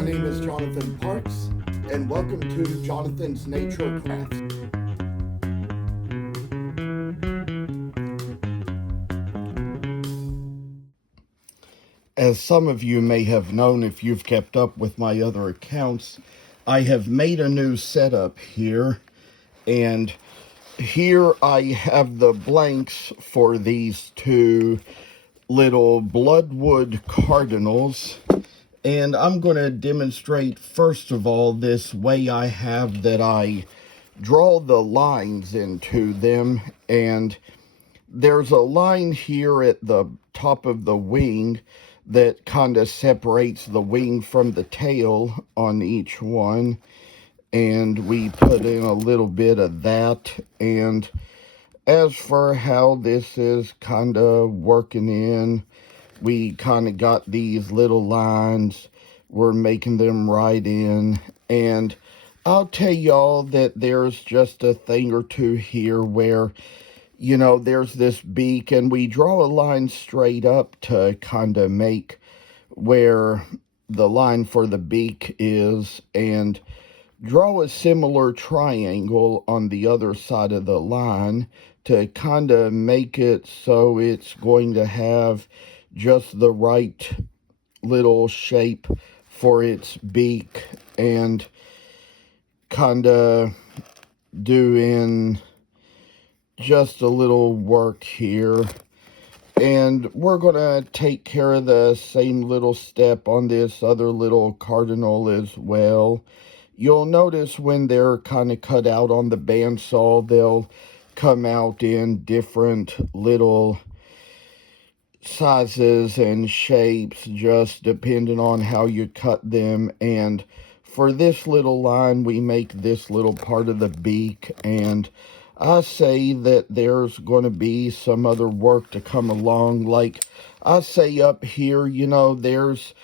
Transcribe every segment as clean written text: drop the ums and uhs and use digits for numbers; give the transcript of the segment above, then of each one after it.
My name is Jonathan Parks, and welcome to Jonathan's Nature Crafts. As some of you may have known if you've kept up with my other accounts, I have made a new setup here, and here I have the blanks for these two little Bloodwood Cardinals. And I'm going to demonstrate, first of all, this way I have that I draw the lines into them. And there's a line here at the top of the wing that kind of separates the wing from the tail on each one. And we put in a little bit of that. And as for how this is kind of working in, we kind of got these little lines. We're making them right in. And I'll tell y'all that there's just a thing or two here where, you know, there's this beak, and we draw a line straight up to kind of make where the line for the beak is, and draw a similar triangle on the other side of the line to kind of make it so it's going to have just the right little shape for its beak, and kind of doing just a little work here. And we're going to take care of the same little step on this other little cardinal as well. You'll notice when they're kind of cut out on the bandsaw, they'll come out in different little sizes and shapes, just depending on how you cut them. And for this little line, we make this little part of the beak, and I say that there's going to be some other work to come along. Like I say up here, you know, there's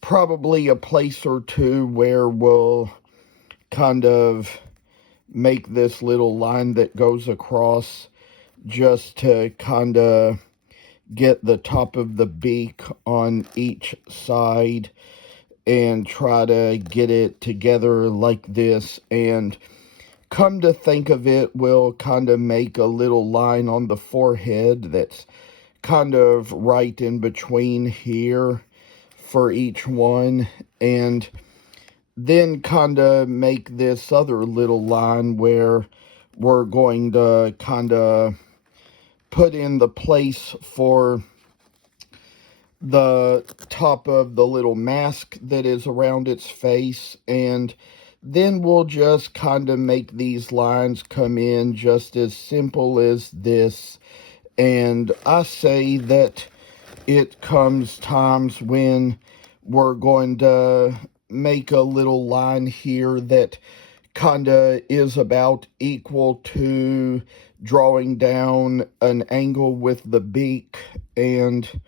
probably a place or two where we'll kind of make this little line that goes across just to kind of get the top of the beak on each side and try to get it together like this. And come to think of it, we'll kind of make a little line on the forehead that's kind of right in between here for each one, and then kind of make this other little line where we're going to kind of put in the place for the top of the little mask that is around its face. And then we'll just kind of make these lines come in just as simple as this. And I say that it comes times when we're going to make a little line here that kind of is about equal to drawing down an angle with the beak, and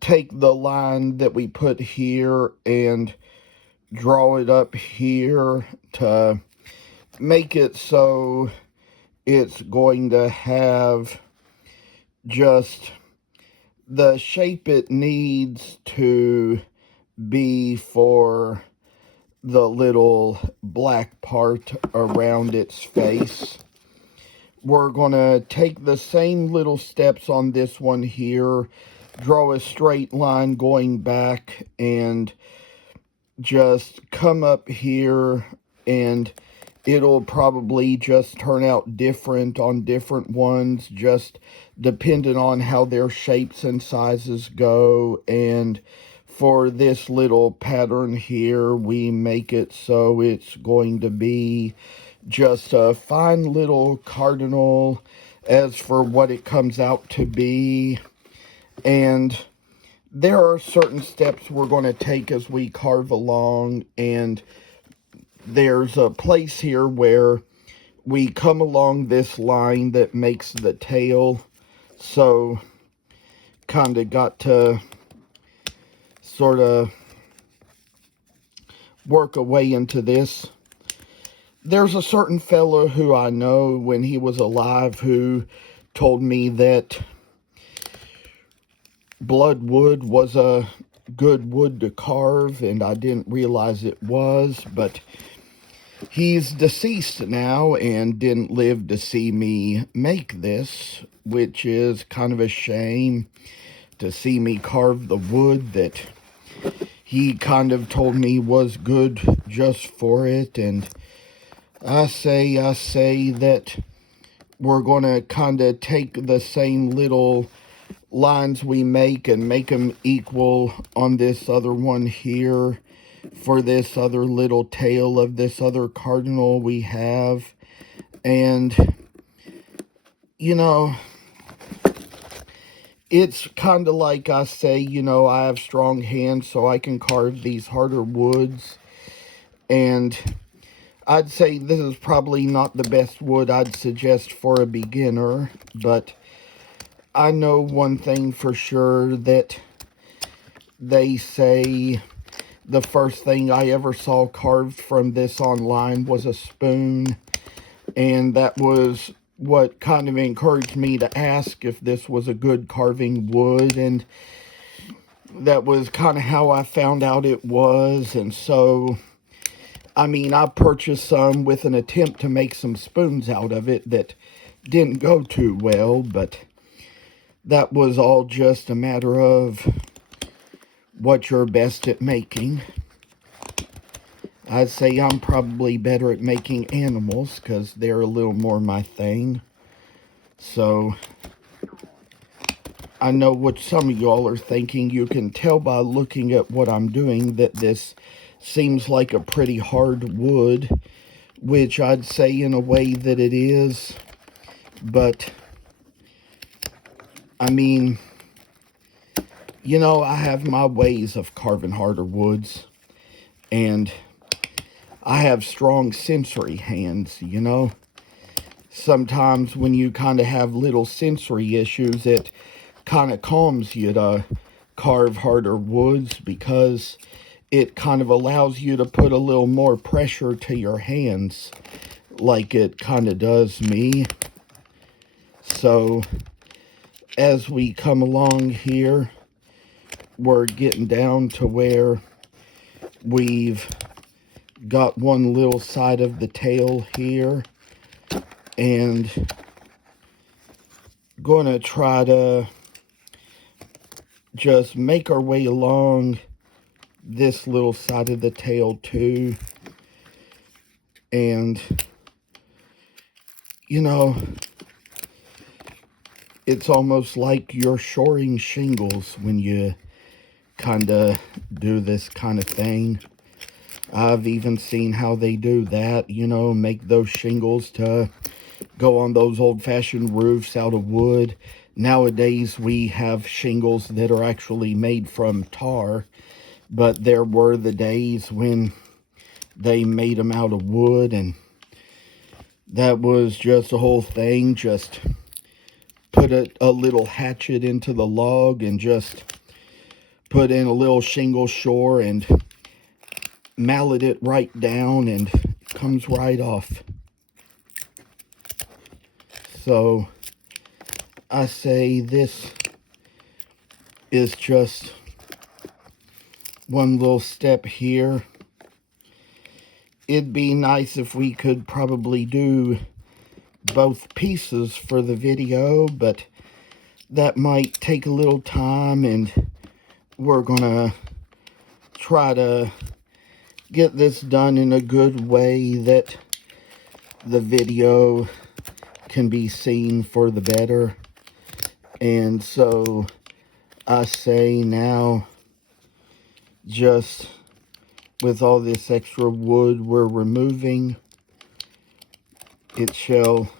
take the line that we put here and draw it up here to make it so it's going to have just the shape it needs to be for the little black part around its face. We're going to take the same little steps on this one here, draw a straight line going back, and just come up here, and it'll probably just turn out different on different ones, just depending on how their shapes and sizes go. And for this little pattern here, we make it so it's going to be just a fine little cardinal as for what it comes out to be. And there are certain steps we're going to take as we carve along, and there's a place here where we come along this line that makes the tail, so kind of got to sort of work a way into this. There's a certain fellow who I know when he was alive who told me that Bloodwood was a good wood to carve, and I didn't realize it was, but he's deceased now and didn't live to see me make this, which is kind of a shame to see me carve the wood that he kind of told me was good just for it. And I say that we're going to kind of take the same little lines we make and make them equal on this other one here for this other little tail of this other cardinal we have. And, you know, it's kind of like I say, you know, I have strong hands, so I can carve these harder woods. And I'd say this is probably not the best wood I'd suggest for a beginner, but I know one thing for sure, that they say the first thing I ever saw carved from this online was a spoon, and that was what kind of encouraged me to ask if this was a good carving wood, and that was kind of how I found out it was. And so, I mean, I purchased some with an attempt to make some spoons out of it that didn't go too well, but that was all just a matter of what you're best at making. I'd say I'm probably better at making animals because they're a little more my thing. So, I know what some of y'all are thinking. You can tell by looking at what I'm doing that this seems like a pretty hard wood, which I'd say in a way that it is. But, I mean, you know, I have my ways of carving harder woods, and I have strong sensory hands, you know. Sometimes when you kind of have little sensory issues, it kind of calms you to carve harder woods, because it kind of allows you to put a little more pressure to your hands, like it kind of does me. So, as we come along here, we're getting down to where we've got one little side of the tail here, and going to try to just make our way along this little side of the tail too. And, you know, it's almost like you're shoring shingles when you kind of do this kind of thing. I've even seen how they do that, you know, make those shingles to go on those old-fashioned roofs out of wood. Nowadays, we have shingles that are actually made from tar, but there were the days when they made them out of wood, and that was just a whole thing. Just put a little hatchet into the log and just put in a little shingle shore and mallet it right down, and it comes right off. So, I say this is just one little step here. It'd be nice if we could probably do both pieces for the video, but that might take a little time, and we're gonna try to get this done in a good way that the video can be seen for the better. And so I say now, just with all this extra wood we're removing, it shall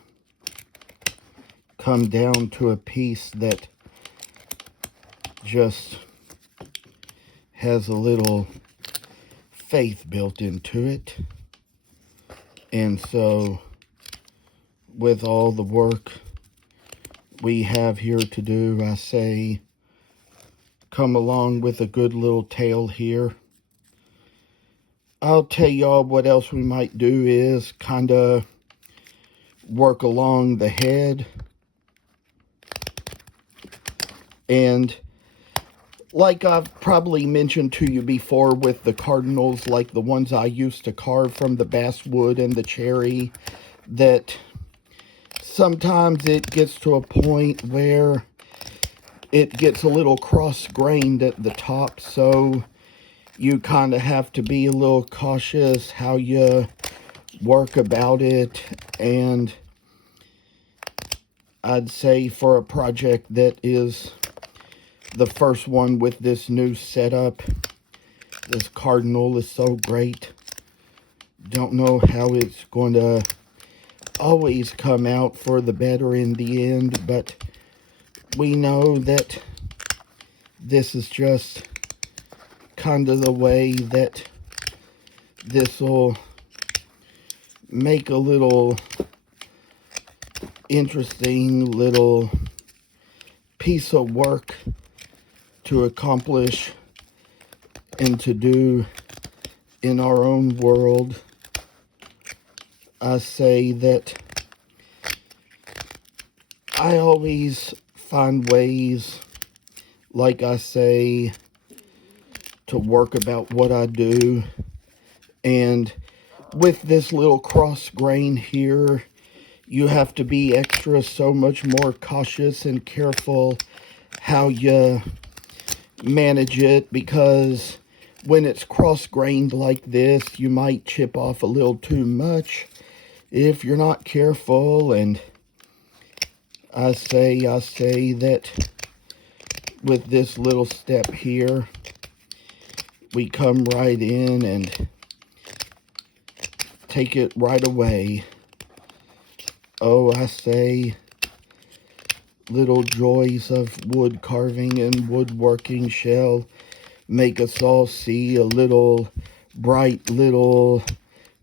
come down to a piece that just has a little faith built into it. And so, with all the work we have here to do, I say, come along with a good little tail here. I'll tell y'all what else we might do is kind of work along the head. And like I've probably mentioned to you before with the Cardinals, like the ones I used to carve from the basswood and the cherry, that sometimes it gets to a point where it gets a little cross-grained at the top, so you kind of have to be a little cautious how you work about it. And I'd say for a project that is the first one with this new setup, this Cardinal is so great. Don't know how it's going to always come out for the better in the end, but we know that this is just kind of the way that this will make a little interesting little piece of work to accomplish and to do in our own world. I say that I always find ways, like I say, to work about what I do. And with this little cross grain here, you have to be extra so much more cautious and careful how you manage it, because when it's cross-grained like this, you might chip off a little too much if you're not careful. And I say that with this little step here, we come right in and take it right away. Oh, I say, little joys of wood carving and woodworking shall make us all see a little bright little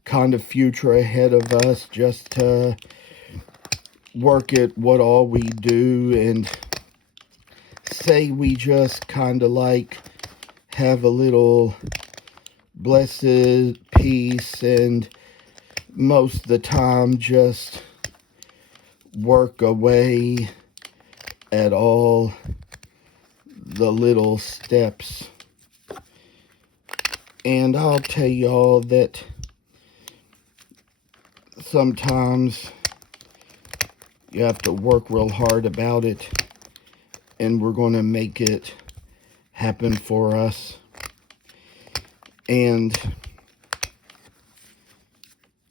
kind of future ahead of us, just to work at what all we do. And say we just kind of like have a little blessed peace, and most of the time just work away at all the little steps. And I'll tell y'all that sometimes you have to work real hard about it, and we're going to make it happen for us. And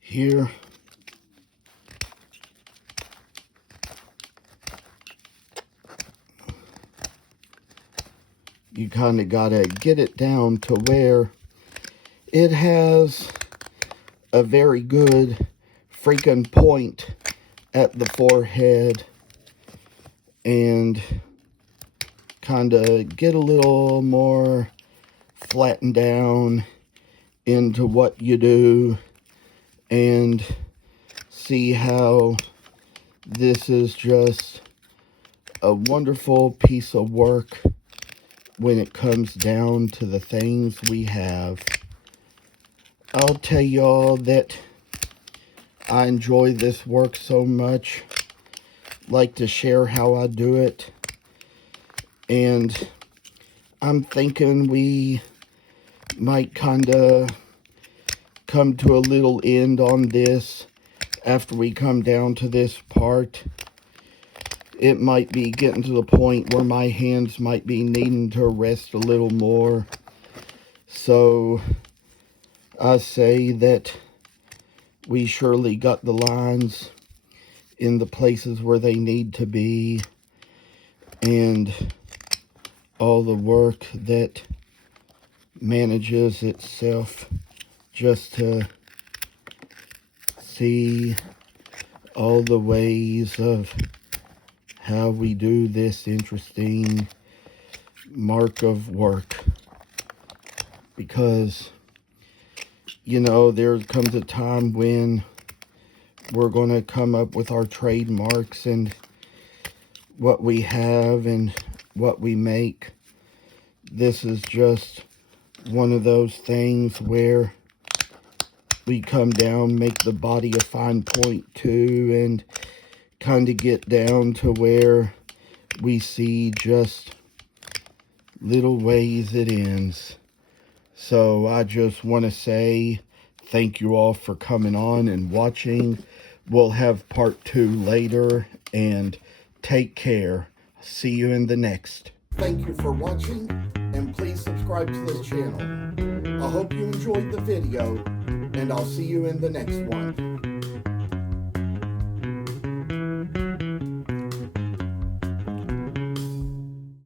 here, you kind of got to get it down to where it has a very good freaking point at the forehead, and kind of get a little more flattened down into what you do, and see how this is just a wonderful piece of work when it comes down to the things we have. I'll tell y'all that I enjoy this work so much, like to share how I do it, and I'm thinking we might kind of come to a little end on this after we come down to this part. It might be getting to the point where my hands might be needing to rest a little more. So I say that we surely got the lines in the places where they need to be, and all the work that manages itself just to see all the ways of how we do this interesting mark of work. Because, you know, there comes a time when we're going to come up with our trademarks and what we have and what we make. This is just one of those things where we come down, make the body a fine point too, and kind of get down to where we see just little ways it ends. So I just want to say thank you all for coming on and watching. We'll have part 2 later, and take care. See you in the next. Thank you for watching, and please subscribe to this channel. I hope you enjoyed the video, and I'll see you in the next one.